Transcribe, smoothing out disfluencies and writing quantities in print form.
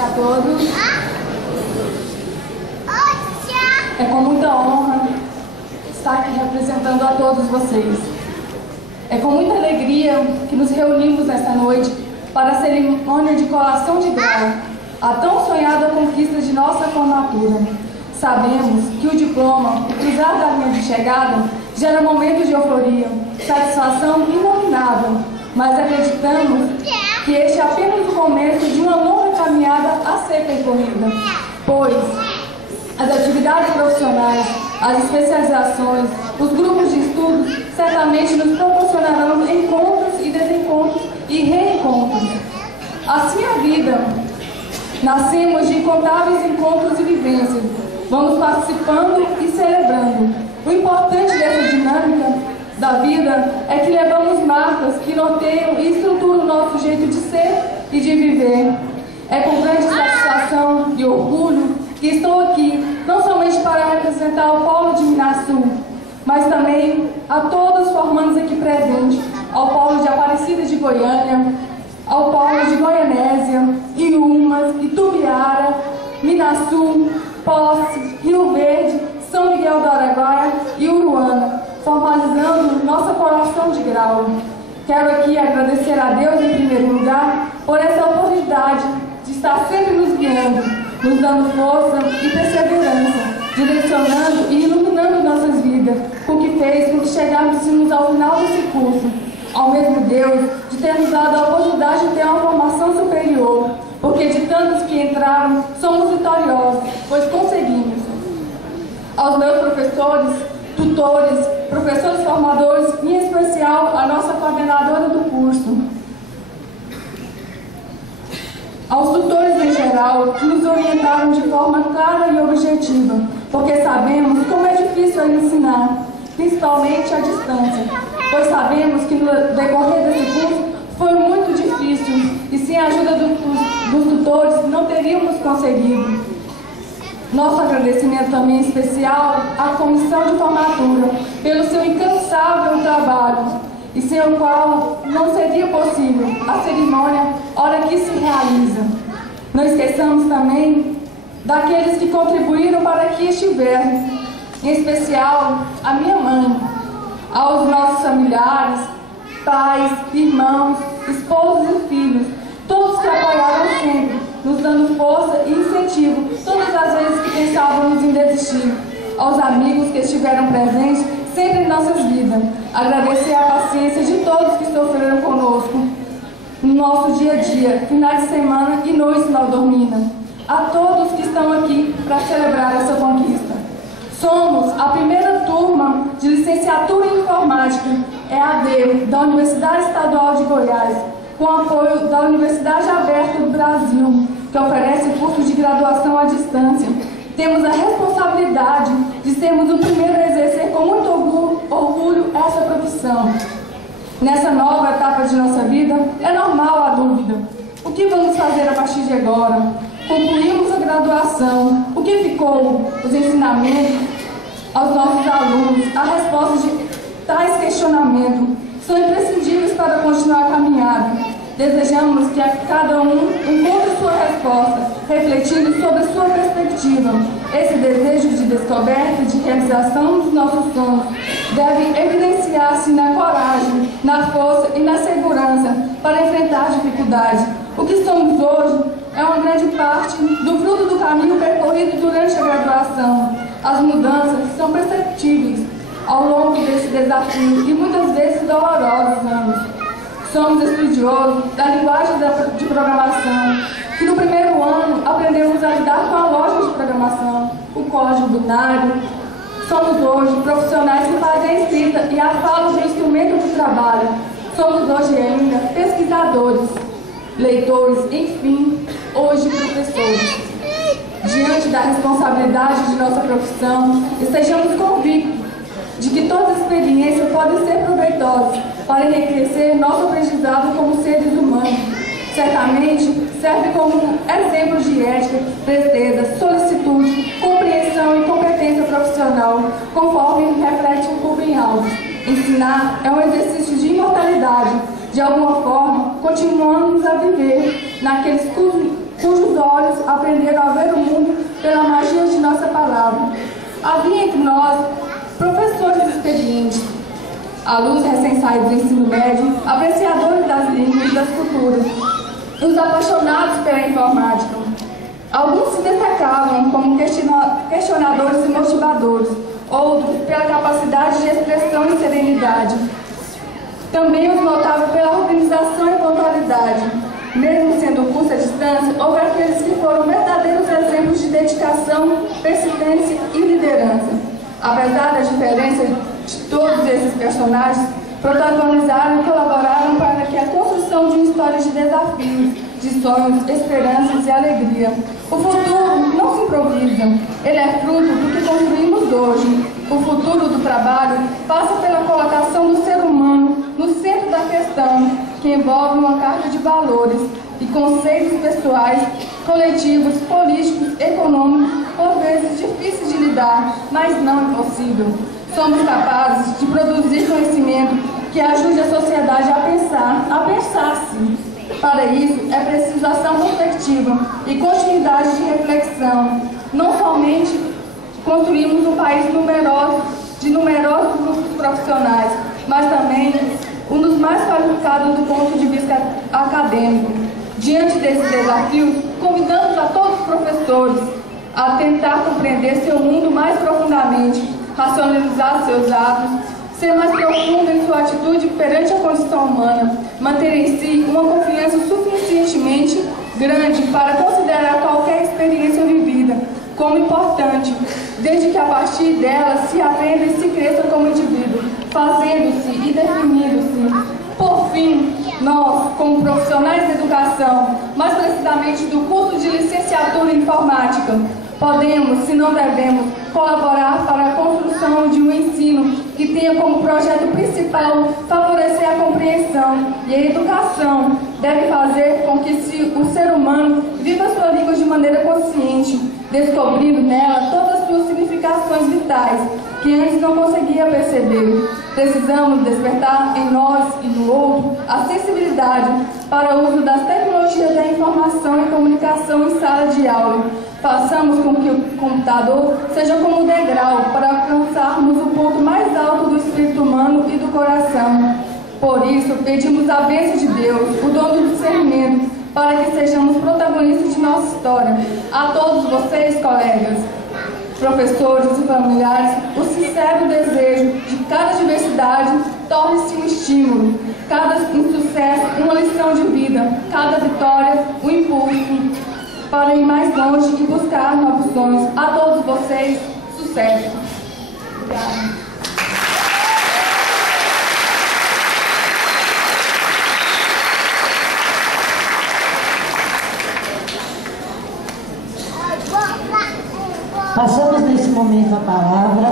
a todos. É com muita honra estar aqui representando a todos vocês. É com muita alegria que nos reunimos nesta noite para a cerimônia de colação de grau, a tão sonhada conquista de nossa formatura. Sabemos que o diploma, o cruzar da linha de chegada, gera momentos de euforia, satisfação inominável, mas acreditamos que este é apenas o começo de uma longa caminhada a ser percorrida, pois as atividades profissionais, as especializações, os grupos de estudos certamente nos proporcionarão encontros e desencontros e reencontros. Assim a vida. Nascemos de incontáveis encontros e vivências. Vamos participando e celebrando. O importante dessa dinâmica da vida é que levamos marcas que norteiam e estruturam o nosso jeito de ser e de viver. É com grande satisfação e orgulho que estou aqui, não somente para representar o Polo de Minasul, mas também a todos os formandos aqui presentes, ao Polo de Aparecida de Goiânia, ao Polo de Goianésia, Iumas, Itubiara, Minasul, Posse, Rio Verde, São Miguel do Araguaia e Uruana, formalizando nossa colação de grau. Quero aqui agradecer a Deus, em primeiro lugar, por essa oportunidade de estar sempre nos guiando, nos dando força e perseverança, direcionando e iluminando nossas vidas, o que fez com que chegássemos ao final desse curso. Ao mesmo Deus de ter nos dado a oportunidade de ter uma formação superior, porque de tantos que entraram, somos vitoriosos, pois conseguimos. Aos meus professores, tutores, professores formadores, e em especial a nossa coordenadora do curso. Aos tutores em geral, que nos orientaram de forma clara e objetiva, porque sabemos como é difícil ensinar, principalmente à distância, pois sabemos que no decorrer desse curso foi muito difícil e sem a ajuda dos tutores não teríamos conseguido. Nosso agradecimento também especial à Comissão de Formatura pelo seu incansável trabalho, e sem o qual não seria possível a cerimônia hora que se realiza. Não esqueçamos também daqueles que contribuíram para que estivermos, em especial a minha mãe, aos nossos familiares, pais, irmãos, esposos e filhos, todos que apoiaram sempre, nos dando força e incentivo todas as vezes que pensávamos em desistir, aos amigos que estiveram presentes sempre em nossas vidas, agradecer a paciência de todos que sofreram conosco no nosso dia a dia, finais de semana e noites mal dormidas, a todos que estão aqui para celebrar essa conquista. Somos a primeira turma de licenciatura em informática, EAD, da Universidade Estadual de Goiás, com apoio da Universidade Aberta do Brasil, que oferece curso de graduação à distância. Temos a responsabilidade de sermos o primeiro a exercer com muito orgulho essa profissão. Nessa nova etapa de nossa vida, é normal a dúvida. O que vamos fazer a partir de agora? Concluímos a graduação. O que ficou? Os ensinamentos aos nossos alunos, a resposta de tais questionamentos são imprescindíveis para continuar a caminhada. Desejamos que cada um encontre sua resposta, refletindo sobre sua perspectiva. Esse desejo de descoberta e de realização dos nossos sonhos deve evidenciar-se na coragem, na força e na segurança para enfrentar dificuldades. O que somos hoje é uma grande parte do fruto do caminho percorrido durante a graduação. As mudanças são perceptíveis ao longo desse desafio e muitas vezes dolorosos anos. Somos estudiosos da linguagem de programação, que no primeiro ano aprendemos a lidar com a lógica de programação, o código binário. Somos hoje profissionais que fazem a escrita e a fala de instrumento de trabalho. Somos hoje ainda pesquisadores, leitores, enfim, hoje professores. Diante da responsabilidade de nossa profissão, estejamos convictos de que todas as experiências podem ser proveitosas para enriquecer nosso aprendizado como seres humanos. Certamente serve como exemplo de ética, presteza, solicitude, compreensão e competência profissional, conforme reflete o Rubem Alves. Ensinar é um exercício de imortalidade. De alguma forma, continuamos a viver naqueles cujos olhos aprenderam a ver o mundo pela magia de nossa palavra. Havia entre nós professores experientes, alunos recém-saídos do ensino médio, apreciadores das línguas e das culturas, e os apaixonados pela informática. Alguns se destacavam como questionadores e motivadores, outros pela capacidade de expressão e serenidade. Também os notavam pela organização e pontualidade. Mesmo sendo o curso à distância, houve aqueles que foram verdadeiros exemplos de dedicação, persistência e liderança. Apesar da diferença de todos esses personagens, protagonizaram e colaboraram para que a construção de uma história de desafios, de sonhos, esperanças e alegria. O futuro não se improvisa, ele é fruto do que construímos hoje. O futuro do trabalho passa pela colocação do ser humano no centro da questão, que envolve uma carga de valores e conceitos pessoais, coletivos, políticos, econômicos, por vezes difíceis de lidar, mas não impossível. Somos capazes de produzir conhecimento que ajude a sociedade a pensar sim. Para isso, é preciso ação prospectiva e continuidade de reflexão. Não somente construímos um país de numerosos grupos profissionais, mas também um dos mais qualificados do ponto de vista acadêmico. Diante desses desafios, convidamos a todos os professores a tentar compreender seu mundo mais profundamente, racionalizar seus atos, ser mais profundo em sua atitude perante a condição humana, manter em si uma confiança suficientemente grande para considerar qualquer experiência vivida como importante, desde que a partir dela se aprenda e se cresça como indivíduo, fazendo-se e definindo-se. Por fim, nós, como profissionais de educação, mais precisamente do curso de licenciatura em informática, podemos, se não devemos, colaborar para a construção de um ensino que tenha como projeto principal favorecer a compreensão, e a educação deve fazer com que o ser humano viva sua língua de maneira consciente, descobrindo nela todas as suas significações vitais, que antes não conseguia perceber. Precisamos despertar em nós e no outro a sensibilidade para o uso das tecnologias da informação e comunicação em sala de aula. Façamos com que o computador seja como um degrau para alcançarmos o ponto mais alto do espírito humano e do coração. Por isso, pedimos a bênção de Deus, o dom do discernimento, para que sejamos protagonistas de nossa história. A todos vocês, colegas, professores e familiares, o sincero desejo de cada diversidade torne-se um estímulo, cada insucesso uma lição de vida, cada vitória um impulso para ir mais longe e buscar novos sonhos. A todos vocês, sucesso! Obrigada. Passamos nesse momento a palavra